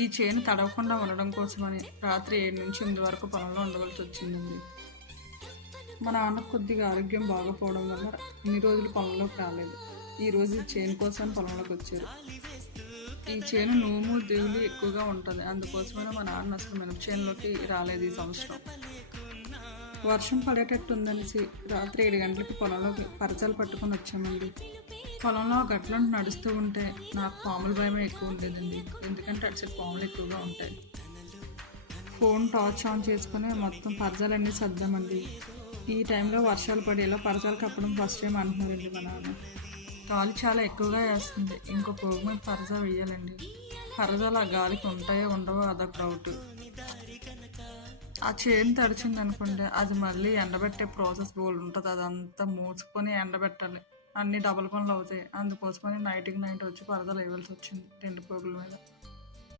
ఈ చేను తడవకుండా ఉండడం కోసమని రాత్రి 7 నుంచి 8 వరకు పొలంలో ఉండవలసి వచ్చిందండి. మా నాన్న కొద్దిగా ఆరోగ్యం బాగోపోవడం వల్ల ఇన్ని రోజులు పొలంలోకి రాలేదు. ఈరోజు ఈ చేను కోసం పొలంలోకి వచ్చారు. ఈ చేను నూము దిగులు ఎక్కువగా ఉంటుంది. అందుకోసమే మా నాన్న అసలు మినప చేనులోకి రాలేదు ఈ సంవత్సరం. వర్షం పడేటట్టు ఉందనేసి రాత్రి 7 గంటలకి పొలంలోకి పరచాలు పట్టుకొని వచ్చామండి. పొలంలో గట్ల నడుస్తూ ఉంటే నాకు పాముల భయమే ఎక్కువ ఉండేదండి. ఎందుకంటే అటు సైడ్ పాములు ఎక్కువగా ఉంటాయి. ఫోన్ టార్చ్ ఆన్ చేసుకుని మొత్తం పరచాలన్నీ సర్దామండి. ఈ టైంలో వర్షాలు పడేలా పరచాలు కప్పడం ఫస్ట్ టైం అంటున్నారండి మా నాన్న. గాలి చాలా ఎక్కువగా వేస్తుంది. ఇంకో పోగు మీద పరచా వేయాలండి. పరచాలు ఆ గాలికి ఉంటాయో ఉండవో అదొక డౌట్. ఆ చేను తడిచింది అనుకుంటే అది మళ్ళీ ఎండబెట్టే ప్రాసెస్ బోల్డ్ ఉంటుంది. అదంతా మూసుకొని ఎండబెట్టాలి. అన్నీ డబల్ పనులు అవుతాయి. అందుకోసమని నైట్కి నైట్ వచ్చి పరదాలు వేయవలసి వచ్చింది 2 పోగుల మీద.